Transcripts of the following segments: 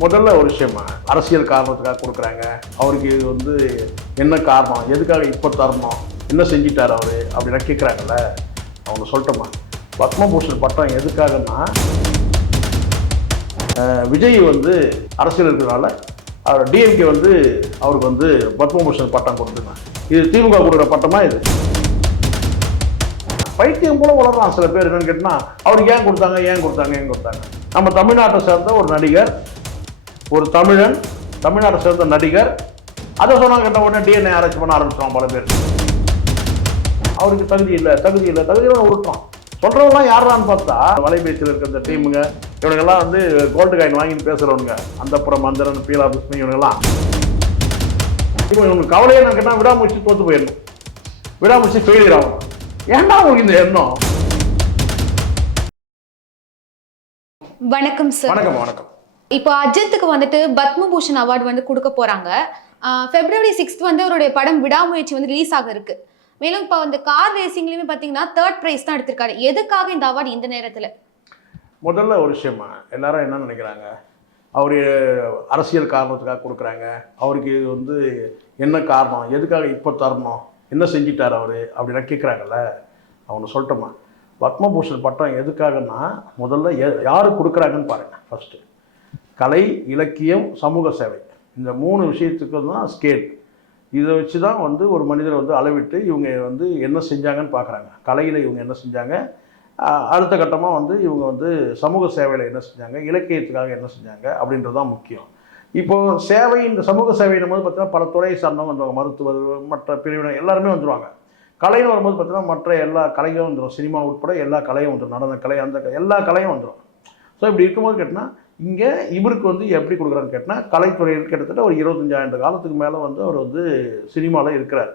முதல்ல ஒரு விஷயமா அரசியல் காரணத்துக்காக கொடுக்குறாங்க. அவருக்கு இது வந்து என்ன காரணம் எதுக்காக இப்போ தரணும் என்ன செஞ்சிட்டார் அவர் அப்படிலாம் கேட்குறாங்கல்ல அவங்க சொல்லட்டோமா? பத்மபூஷன் பட்டம் எதுக்காகன்னா விஜய் வந்து அரசியல் இருக்கிறனால அவர் டிஎம்கே வந்து அவருக்கு வந்து பத்மபூஷன் பட்டம் கொடுத்துருந்தாங்க இது திமுக கொடுக்குற பட்டமா இது? பைத்தியம் போல வளர்றான் சில பேர் என்னன்னு கேட்டால் அவருக்கு ஏன் கொடுத்தாங்க ஏன் கொடுத்தாங்க ஏன் கொடுத்தாங்க. நம்ம தமிழ்நாட்டை சேர்ந்த ஒரு நடிகர் ஒரு தமிழன் தமிழ்நாட்டை சேர்ந்த நடிகர். அதை சொன்னாங்க கேட்ட உடனே டிஎன்ஏ ஆராய்ச்சி பண்ண ஆரம்பிச்சிட்டான் பல பேர். அவருக்கு தகுதி இல்லை தகுதி இல்லை தகுதியோட உருட்டான் சொல்றவங்களாம் யாரான்னு பார்த்தா வலைபேச்சில் இருக்க இந்த டீமுங்க இவனுங்கெல்லாம் வந்து கோல்டு காயின் வாங்கிட்டு பேசுறவனுங்க. அந்த புறம் மந்திரன் பீலா பிஸ்மி இவனுங்கெல்லாம். இப்போ இவனுக்கு கவலையே என்ன கேட்டால் விடாமுயற்சி தோத்து போயிடணும். விடாமுயற்சி ஃபெயிலியர் ஆகும் ஏன்டா உங்களுக்கு இந்த எண்ணம்? வணக்கம் சார் வணக்கம் வணக்கம். இப்போ அஜித்துக்கு வந்துட்டு பத்மபூஷன் அவார்டு வந்து கொடுக்க போறாங்க. ஃபெப்ரவரி பிப்ரவரி சிக்ஸ்த் வந்து அவருடைய படம் விடாமுயற்சி வந்து ரிலீஸ் ஆக இருக்கு. மேலும் இப்போ அந்த கார் ரேசிங்லயுமே பாத்தீங்கன்னா தேர்ட் பிரைஸ் தான் எடுத்திருக்காரு. எதுக்காக இந்த அவார்டு இந்த நேரத்துல? முதல்ல ஒரு விஷயமா எல்லாரும் என்ன நினைக்கிறாங்க? அவர் அரசியல் காரணத்துக்காக கொடுக்குறாங்க. அவருக்கு இது வந்து என்ன காரணம்? எதுக்காக இப்போ தரணும்? என்ன செஞ்சிட்டார் அவர்? அப்படிலாம் கேட்குறாங்கல்ல அவனை சொல்லட்டோமா? பத்மபூஷன் பட்டம் எதுக்காகன்னா முதல்ல யார் கொடுக்குறாங்கன்னு பாருங்க ஃபஸ்ட்டு கலை இலக்கியம் சமூக சேவை. இந்த மூணு விஷயத்துக்கு தான் ஸ்கேல் இதை வச்சு தான் வந்து ஒரு மனிதரை வந்து அளவிட்டு இவங்க வந்து என்ன செஞ்சாங்கன்னு பார்க்குறாங்க. கலையில் இவங்க என்ன செஞ்சாங்க? அடுத்த கட்டமாக வந்து இவங்க வந்து சமூக சேவையில் என்ன செஞ்சாங்க? இலக்கியத்துக்காக என்ன செஞ்சாங்க? அப்படின்றது தான் முக்கியம். இப்போது சேவை இந்த சமூக சேவையின் போது பார்த்தீங்கன்னா பல துறையை சார்ந்தவங்க வந்துருவாங்க. மருத்துவர் மற்ற பிரிவினர் எல்லாருமே வந்துடுவாங்க கலைன்னு வரும்போது பார்த்தீங்கன்னா மற்ற எல்லா கலையும் வந்துடும் சினிமா உட்பட எல்லா கலையும் வந்துடும் நடன கலை அந்த க- எல்லா கலையும் வந்துடும் ஸோ இப்படி இருக்கும்போது கேட்டினா இங்கே இவருக்கு வந்து எப்படி கொடுக்குறான்னு கேட்டால் கலைத்துறையில் கிட்டத்தட்ட ஒரு இருபத்தஞ்சாயிரம் காலத்துக்கு மேலே வந்து அவர் வந்து சினிமாவில் இருக்கிறார்.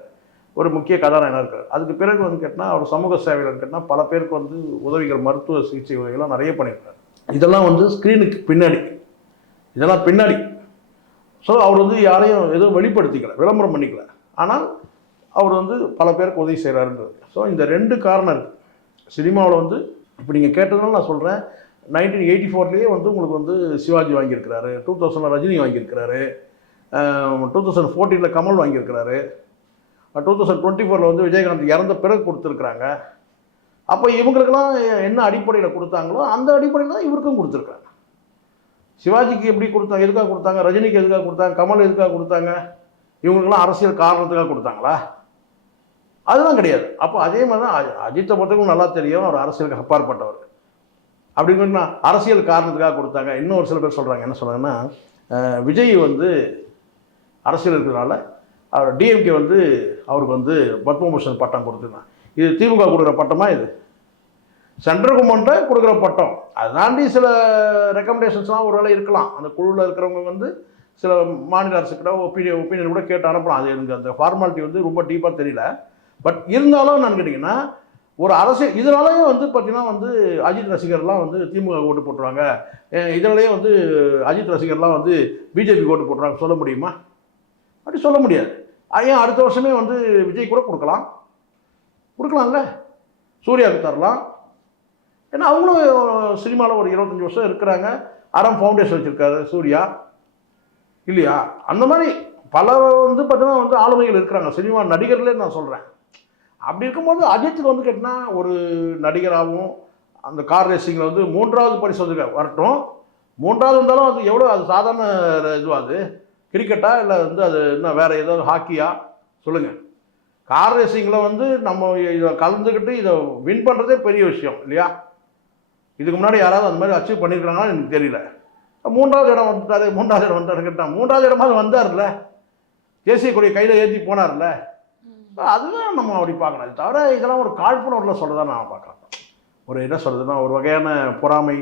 ஒரு முக்கிய கதாநாயகனாக இருக்கார். அதுக்கு பிறகு வந்து கேட்டால் அவர் சமூக சேவையில் கேட்டால் பல பேருக்கு வந்து உதவிகள் மருத்துவ சிகிச்சை உதவிகள்லாம் நிறைய பண்ணியிருக்காரு. இதெல்லாம் வந்து ஸ்க்ரீனுக்கு பின்னாடி. இதெல்லாம் பின்னாடி. ஸோ அவர் வந்து யாரையும் எதுவும் வெளிப்படுத்திக்கல விளம்பரம் பண்ணிக்கல. ஆனால் அவர் வந்து பல பேருக்கு உதவி செய்கிறாருன்றது ஸோ இந்த ரெண்டு காரணம் இருக்குது சினிமாவில் வந்து இப்போ நீங்கள் கேட்டதுனால நான் சொல்கிறேன் நைன்டீன் எயிட்டி ஃபோர்லேயே வந்து உங்களுக்கு வந்து சிவாஜி வாங்கியிருக்கிறாரு. டூ தௌசண்டில் ரஜினி வாங்கியிருக்கிறாரு. டூ தௌசண்ட் ஃபோர்டீனில் கமல் வாங்கியிருக்கிறாரு. டூ தௌசண்ட் டுவெண்ட்டி ஃபோரில் வந்து விஜயகாந்த் இறந்த பிறகு கொடுத்துருக்குறாங்க. அப்போ இவங்களுக்கெல்லாம் என்ன அடிப்படையில் கொடுத்தாங்களோ அந்த அடிப்படையில் தான் இவருக்கும் கொடுத்துருக்காங்க சிவாஜிக்கு எப்படி கொடுத்தாங்க எதுக்காக கொடுத்தாங்க ரஜினிக்கு எதுக்காக கொடுத்தாங்க கமல் எதுக்காக கொடுத்தாங்க இவங்களுக்கெல்லாம் அரசியல் காரணத்துக்காக கொடுத்தாங்களா? அதுதான் கிடையாது. அப்போ அதே மாதிரி தான் அஜித்தை பொறுத்தவரைக்கும் நல்லா தெரியும் அவர் அரசியலுக்கு அப்பாற்பட்டவர். அப்படின்னு அரசியல் காரணத்துக்காக கொடுத்தாங்க. இன்னும் ஒரு சில பேர் சொல்கிறாங்க என்ன சொல்கிறாங்கன்னா விஜய் வந்து அரசியல் இருக்கிறனால அவர் டிஎம்கே வந்து அவருக்கு வந்து பத்மபூஷன் பட்டம் கொடுத்துருந்தாங்க. இது திமுக கொடுக்குற பட்டமா இது? சென்ட்ரல் கவர்மெண்ட்டை கொடுக்குற பட்டம். அதை தாண்டி சில ரெக்கமெண்டேஷன்ஸ்லாம் ஒருவேளை இருக்கலாம். அந்த குழுவில் இருக்கிறவங்க வந்து சில மாநில அரசுக்கிட்ட ஒப்பீனியன் ஒப்பீனியன் கூட கேட்டு அனுப்பலாம். அது எனக்கு அந்த ஃபார்மாலிட்டி வந்து ரொம்ப டீப்பாக தெரியல. பட் இருந்தாலும் நான் கேட்டிங்கன்னா ஒரு அரசியல் இதனாலேயே வந்து பார்த்தீங்கன்னா வந்து அஜித் ரசிகர்லாம் வந்து திமுக ஓட்டு போட்டுருவாங்க. இதனாலேயே வந்து அஜித் ரசிகர்லாம் வந்து பிஜேபி ஓட்டு போட்டுருவாங்க. சொல்ல முடியுமா? அப்படி சொல்ல முடியாது. ஏன் அடுத்த வருஷமே வந்து விஜய் கூட கொடுக்கலாம்? கொடுக்கலாம்ல. சூர்யாவுக்கு தரலாம். ஏன்னா அவங்களும் சினிமாவில் ஒரு இருபத்தஞ்சி வருஷம் இருக்கிறாங்க. அறம் ஃபவுண்டேஷன் வச்சுருக்காரு சூர்யா. இல்லையா? அந்த மாதிரி பல வந்து பார்த்தீங்கன்னா வந்து ஆளுமைகள் இருக்கிறாங்க. சினிமா நடிகர்களே நான் சொல்கிறேன் அப்படி இருக்கும்போது அஜித்துக்கு வந்து கேட்டால் ஒரு நடிகராகவும் அந்த கார் ரேசிங்கில் வந்து மூன்றாவது பரிசு வந்து வரட்டும். மூன்றாவது இருந்தாலும் அது எவ்வளோ அது சாதாரண இதுவாக அது? கிரிக்கெட்டா? இல்லை வந்து அது என்ன வேறு ஏதாவது ஹாக்கியா? சொல்லுங்கள் கார் ரேசிங்கில் வந்து நம்ம இதை கலந்துக்கிட்டு இதை வின் பண்ணுறதே பெரிய விஷயம் இல்லையா? இதுக்கு முன்னாடி யாராவது அந்த மாதிரி அச்சீவ் பண்ணியிருக்காங்கன்னு எனக்கு தெரியல. மூன்றாவது இடம் வந்துட்டாரு மூன்றாவது இடம் வந்துட்டாரு கேட்டான் மூன்றாவது இடமாவது வந்தார்ல தேசிய கொடியை கையில் ஏற்றி போனார்ல அதுதான் நம்ம அப்படி பார்க்கணும். அது தவிர இதெல்லாம் ஒரு காழ்ப்புணர்வில் சொல்கிறதா நான் பார்க்குறேன். ஒரு என்ன சொல்கிறதுன்னா ஒரு வகையான பொறாமை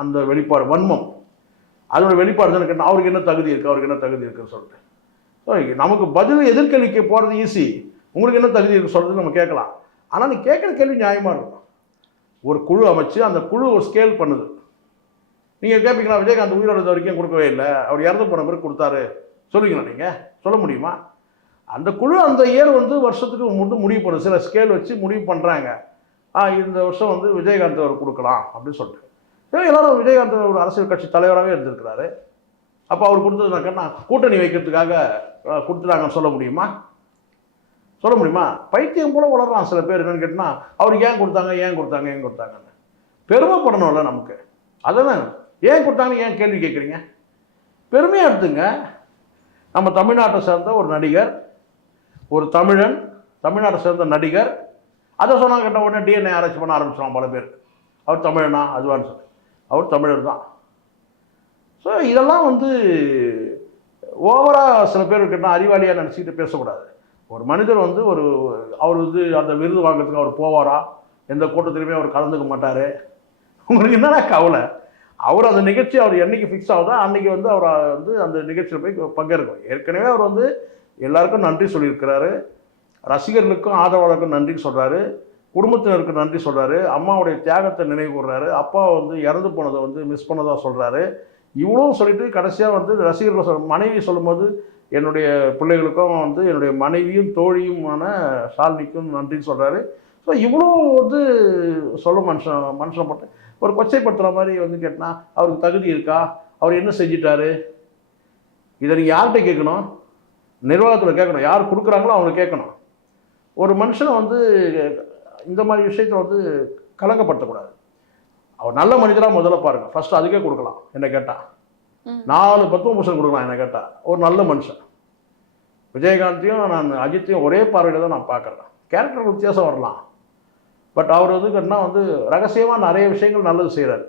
அந்த வெளிப்பாடு வன்மம். அதோட வெளிப்பாடு தான் கேட்டால் அவருக்கு என்ன தகுதி இருக்குது அவருக்கு என்ன தகுதி இருக்குன்னு சொல்லிட்டு. ஸோ நமக்கு பதில் எதிர்கேள்விக்கு போகிறது ஈஸி உங்களுக்கு என்ன தகுதி இருக்குது சொல்கிறது நம்ம கேட்கலாம். ஆனால் நீ கேட்குற கேள்வி நியாயமாக இருக்கும். ஒரு குழு அமைச்சு அந்த குழு ஒரு ஸ்கேல் பண்ணுது. நீங்கள் கேட்பீங்களா விஜயகாந்த் உயிரோட வரைக்கும் கொடுக்கவே இல்லை. அவர் இறந்து போன பிறகு கொடுத்தாரு. சொல்லுவீங்களா நீங்கள் சொல்ல முடியுமா? அந்த குழு அந்த இயர் வந்து வருஷத்துக்கு வந்து முடிவு பண்ணும் சில ஸ்கேல் வச்சு முடிவு பண்ணுறாங்க ஆ இந்த வருஷம் வந்து விஜயகாந்த் அவர் கொடுக்கலாம் அப்படின்னு சொல்லிட்டு. எல்லாரும் விஜயகாந்த் ஒரு அரசியல் கட்சி தலைவராகவே இருந்திருக்கிறாரு. அப்போ அவர் கொடுத்ததுனாக்கா கூட்டணி வைக்கிறதுக்காக கொடுத்துட்டாங்கன்னு சொல்ல முடியுமா? சொல்ல முடியுமா? பைத்தியம் போல வளர்றான் சில பேர் என்னன்னு கேட்டால் அவருக்கு ஏன் கொடுத்தாங்க ஏன் கொடுத்தாங்க ஏன் கொடுத்தாங்கன்னு. பெருமைப்படணும்ல நமக்கு. அதெல்லாம் ஏன் கொடுத்தாங்கன்னு ஏன் கேள்வி கேட்குறீங்க? பெருமையாக எடுத்துங்க. நம்ம தமிழ்நாட்டை சேர்ந்த ஒரு நடிகர் ஒரு தமிழன் தமிழ்நாட்டை சேர்ந்த நடிகர். அதை சொன்னாங்க கேட்ட உடனே டிஎன்ஏ ஆராய்ச்சி பண்ண ஆரம்பிச்சிடும் பல பேர். அவர் தமிழனா? அதுவான்னு சொல்லி அவர் தமிழர் தான். ஸோ இதெல்லாம் வந்து ஓவராக சில பேர் கேட்டால் அறிவாளியாக நினச்சிக்கிட்டு பேசக்கூடாது. ஒரு மனிதர் வந்து ஒரு அவர் வந்து அந்த விருது வாங்குறதுக்கு அவர் போவாரா? எந்த கூட்டத்திலையுமே அவர் கலந்துக்க மாட்டார். உங்களுக்கு என்னடா கவலை? அவர் அந்த நிகழ்ச்சி அவர் என்னைக்கு ஃபிக்ஸ் ஆகுதோ அன்றைக்கி வந்து அவர் வந்து அந்த நிகழ்ச்சியில் போய் பங்கேற்கும். ஏற்கனவே அவர் வந்து எல்லாருக்கும் நன்றி சொல்லியிருக்கிறாரு. ரசிகர்களுக்கும் ஆதரவாளருக்கும் நன்றி சொல்கிறாரு குடும்பத்தினருக்கு நன்றி சொல்கிறாரு அம்மாவுடைய தியாகத்தை நினைவு கூர்றாரு. அப்பா வந்து இறந்து போனதை வந்து மிஸ் பண்ணதாக சொல்கிறாரு இவ்வளவும் சொல்லிட்டு கடைசியாக வந்து ரசிகர்கள் சொல் மனைவி சொல்லும்போது என்னுடைய பிள்ளைகளுக்கும் வந்து என்னுடைய மனைவியும் தோழியுமான ஷாலினிக்கும் நன்றின்னு சொல்கிறாரு ஸோ இவ்வளோ வந்து சொல்ல மனுஷன் மனுஷன் போட்டு ஒரு கொச்சைப்படுத்துகிற மாதிரி வந்து கேட்டால் அவருக்கு தகுதி இருக்கா? அவர் என்ன செஞ்சிட்டாரு? இதை நீங்கள் யார்கிட்ட கேட்கணும்? நிர்வாகத்தில் கேட்கணும். யார் கொடுக்குறாங்களோ அவங்க கேட்கணும். ஒரு மனுஷனை வந்து இந்த மாதிரி விஷயத்தில் வந்து கலங்கப்படுத்தக்கூடாது. அவர் நல்ல மனிதராக முதல்ல பாருங்கள் ஃபர்ஸ்ட் அதுக்கே கொடுக்கலாம் என்ன கேட்டால். நாலு பத்மபூஷன் கொடுக்கலாம் என்ன கேட்டால் ஒரு நல்ல மனுஷன். விஜயகாந்தையும் நான் அஜித்தையும் ஒரே பார்வையில் தான் நான் பார்க்குறேன். கேரக்டர் வித்தியாசம் வரலாம். பட் அவர் வந்து கேட்டால் வந்து ரகசியமாக நிறைய விஷயங்கள் நல்லது செய்கிறாரு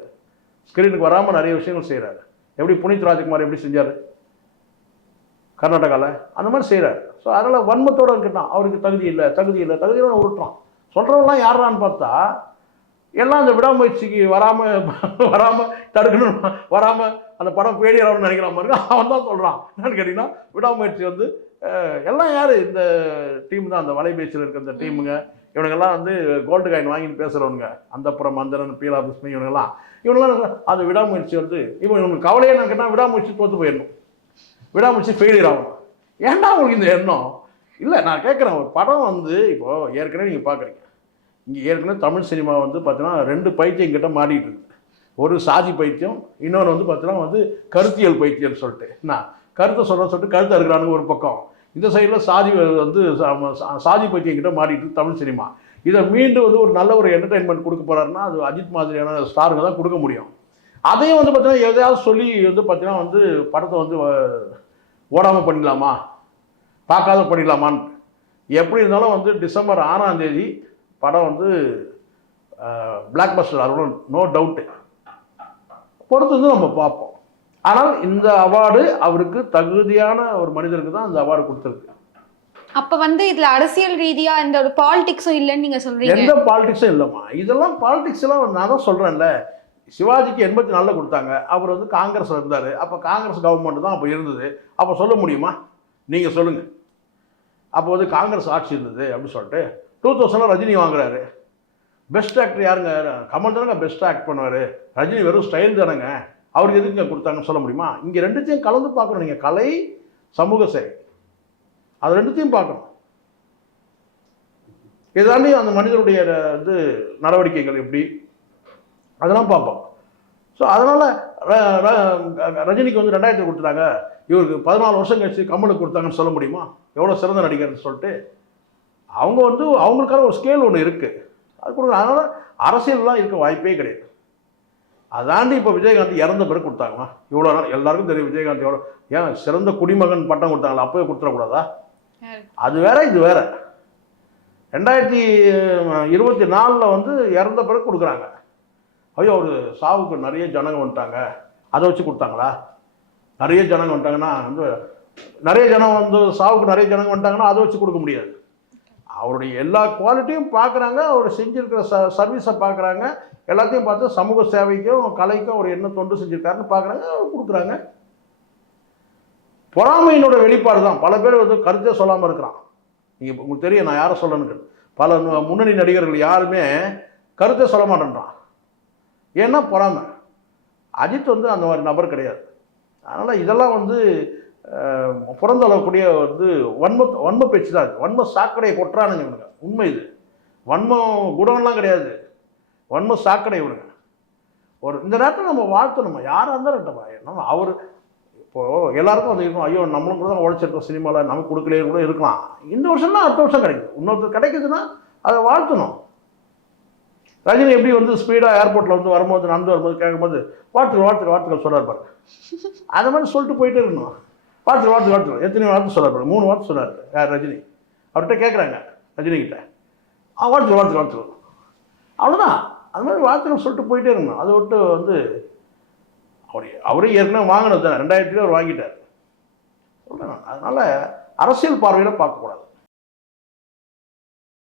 ஸ்க்ரீனுக்கு வராமல் நிறைய விஷயங்கள் செய்கிறாரு எப்படி புனித் ராஜ்குமார் எப்படி செஞ்சார்? கர்நாடகாவில் அந்த மாதிரி செய்கிறார் ஸோ அதனால் வன்மத்தோடு இருக்கட்டும் அவருக்கு தகுதி இல்லை தகுதி இல்லை தகுதி இல்லை உருட்டுறான். சொல்கிறவங்களாம் யாரான்னு பார்த்தா எல்லாம் அந்த விடாமுயற்சிக்கு வராமல் வராமல் தடுக்கணும் வராமல் அந்த படம் பேடியாரம்னு நினைக்கிற மாதிரி அவன் தான் சொல்கிறான் என்னன்னு கேட்டிங்கன்னா விடாமுயற்சி வந்து எல்லாம் யார்? இந்த டீம் தான் அந்த வலைபேச்சில் இருக்க இந்த டீமுங்க இவனுங்கெல்லாம் வந்து கோல்டு காயின் வாங்கிட்டு பேசுகிறவனுங்க அந்த புறம் மந்திரன் பீலா புஷ்மி இவனுங்கெல்லாம். இவனுங்களாம் அந்த விடாமுயற்சி வந்து இவன் இவனுக்கு கவலையே என்னன்னு கேட்டால் விடாமுயற்சி தோற்று போயிடணும். விடாமுயற்சி ஃபெயிலியர் ஆகும் ஏன்டா உங்களுக்கு இந்த எண்ணம்? இல்லை நான் கேட்குறேன் ஒரு படம் வந்து இப்போது ஏற்கனவே நீங்கள் பார்க்குறீங்க இங்கே ஏற்கனவே தமிழ் சினிமா வந்து பார்த்தீங்கன்னா ரெண்டு பைத்தியம் கிட்ட மாட்டிகிட்டு இருக்குது ஒரு சாதி பைத்தியம் இன்னொன்று வந்து பார்த்தீங்கன்னா வந்து கருத்தியல் பைத்தியம்னு சொல்லிட்டு. என்ன? கருத்தை சொல்ல சொல்லிட்டு கருத்தை இருக்கிறானுங்க ஒரு பக்கம். இந்த சைடில் சாதி வந்து சா- சா- சாதி பைத்தியம் கிட்ட மாட்டிட்டு தமிழ் சினிமா. இதை மீண்டும் வந்து ஒரு நல்ல ஒரு என்டர்டைன்மெண்ட் கொடுக்க போறாருன்னா அது அஜித் மாதிரியான ஸ்டாருங்க தான் கொடுக்க முடியும். அதையும் வந்து பார்த்தீங்கன்னா எதையாவது சொல்லி வந்து பார்த்தீங்கன்னா வந்து படத்தை வந்து ஓடாமல் பண்ணிடலாமா? பார்க்காத பண்ணிடலாமான்னு. எப்படி இருந்தாலும் வந்து டிசம்பர் ஆறாம் தேதி படம் வந்து பிளாக் பஸ்டர் அருணும் நோ டவுட்டு பொறுத்து வந்து நம்ம பார்ப்போம். ஆனால் இந்த அவார்டு அவருக்கு தகுதியான ஒரு மனிதருக்கு தான் அந்த அவார்டு கொடுத்துருக்கு. அப்ப வந்து இதுல அரசியல் ரீதியா இந்த ஒரு பாலிடிக்ஸும் இல்லைன்னு நீங்க சொல்றீங்க. எந்த பாலிடிக்ஸும் இல்லைம்மா. இதெல்லாம் பாலிடிக்ஸ் எல்லாம் நான் தான் சொல்கிறேன்ல சிவாஜிக்கு எண்பத்தி நாலில் கொடுத்தாங்க. அவர் வந்து காங்கிரஸ் இருந்தார். அப்போ காங்கிரஸ் கவர்மெண்ட் தான் அப்போ இருந்தது. அப்போ சொல்ல முடியுமா? நீங்கள் சொல்லுங்கள் அப்போ வந்து காங்கிரஸ் ஆட்சி இருந்தது அப்படின்னு சொல்லிட்டு டூ தௌசண்டில் ரஜினி வாங்குறாரு. பெஸ்ட் ஆக்டர் யாருங்க? கமல் தானங்க பெஸ்ட் ஆக்ட் பண்ணுவார். ரஜினி வெறும் ஸ்டைல் தானங்க. அவருக்கு எதுக்குங்க கொடுத்தாங்கன்னு சொல்ல முடியுமா? இங்கே ரெண்டுத்தையும் கலந்து பார்க்கணும் நீங்கள் கலை சமூக சேவை அது ரெண்டுத்தையும் பார்க்கணும். இதாண்டி அந்த மனிதருடைய வந்து நடவடிக்கைகள் எப்படி? அதெல்லாம் பார்ப்போம். ஸோ அதனால் ரஜினிக்கு வந்து ரெண்டாயிரத்தி கொடுத்துட்டாங்க. இவருக்கு பதினாலு வருஷம் கழிச்சு கமலுக்கு கொடுத்தாங்கன்னு சொல்ல முடியுமா? எவ்வளோ சிறந்த நடிகர்னு சொல்லிட்டு. அவங்க வந்து அவங்களுக்கான ஒரு ஸ்கேல் ஒன்று இருக்குது அது கொடுக்குறாங்க அதனால் அரசியல்லாம் இருக்க வாய்ப்பே கிடையாது. அதாண்டி இப்போ விஜயகாந்த் இறந்த பிறகு கொடுத்தாங்களா இவ்வளோ நாள் எல்லாருக்கும் தெரியும் விஜயகாந்த் எவ்வளோ ஏன் சிறந்த குடிமகன் பட்டம் கொடுத்தாங்களா அப்போவே கொடுத்துடக்கூடாதா? அது வேற இது வேற. ரெண்டாயிரத்தி இருபத்தி நாலில் வந்து இறந்த பிறகு கொடுக்குறாங்க. ஐயோ ஒரு சாவுக்கு நிறைய ஜனங்க வந்துட்டாங்க. அதை வச்சு கொடுத்தாங்களா? நிறைய ஜனங்க வந்துட்டாங்கன்னா வந்து நிறைய ஜனம் வந்து சாவுக்கு நிறைய ஜனங்க வந்துட்டாங்கன்னா அதை வச்சு கொடுக்க முடியாது. அவருடைய எல்லா குவாலிட்டியும் பார்க்குறாங்க. அவர் செஞ்சுருக்கிற ச சர்வீஸை பார்க்குறாங்க. எல்லாத்தையும் பார்த்து சமூக சேவைக்கும் கலைக்கும் அவர் என்ன தொண்டு செஞ்சிருக்காருன்னு பார்க்குறாங்க. அவர் கொடுக்குறாங்க. பொறாமையினோட வெளிப்பாடு தான். பல பேர் வந்து கருத்தே சொல்லாமல் இருக்கிறான். நீங்கள் உங்களுக்கு தெரியும் நான் யாரை சொல்லணுன்னு பல முன்னணி நடிகர்கள் யாருமே கருத்தே சொல்ல மாட்டேன்றான். ஏன்னா பொறாமை. அஜித் வந்து அந்த மாதிரி நபர் கிடையாது. அதனால் இதெல்லாம் வந்து அஹ், வந்து வன்ம வன்ம பேச்சு தான் இது. வன்ம சாக்கடையை கொட்டுறானுங்க இவனுங்க. உண்மை இது. வன்மம் குடம்லாம் கிடையாது. வன்ம சாக்கடை இவனுங்க. ஒரு இந்த நேரத்தில் நம்ம வாழ்த்தணுமா? யாராக இருந்தாலும் நம்ம அவர் இப்போது எல்லாருக்கும் அது இருக்கும் ஐயோ நம்மளும் கூட தான் உழைச்சிருக்கோம் சினிமாவில் நமக்கு கொடுக்கலையே கூட இருக்கலாம். இந்த வருஷம்னா அடுத்த வருஷம் கிடைக்கும் இன்னொருத்தர் கிடைக்குதுன்னா அதை வாழ்த்தணும். ரஜினி எப்படி வந்து ஸ்பீடாக ஏர்போர்ட்டில் வந்து வரும்போது நடந்து வரும்போது கேட்கும்போது வாழ்த்துக்கள் வாழ்த்துக்கள் வாழ்த்துக்கள் சொல்கிறார் பாருங்க அதை மாதிரி சொல்லிட்டு போயிட்டே இருக்கணும். வாழ்த்துக்கள் வாழ்த்து வாழ்த்துக்கள் எத்தனை வார்த்தை சொல்கிறார் மூணு வார்த்தை சொன்னார் யார் ரஜினி? அவர்கிட்ட கேட்குறாங்க ரஜினிகிட்ட. ஆ வாழ்த்துக்கள் வாழ்த்துக்கள் வாழ்த்துக்கள். அவ்வளோதான் அது மாதிரி வார்த்தைகள் சொல்லிட்டு போயிட்டே இருக்கணும். அதை விட்டு வந்து அவரே அவரே ஏற்கனவே வாங்கினது தான். ரெண்டாயிரத்துலேயே அவர் வாங்கிட்டார். சொல்கிறேன் அதனால் அரசியல் பார்வையில் பார்க்கக்கூடாது.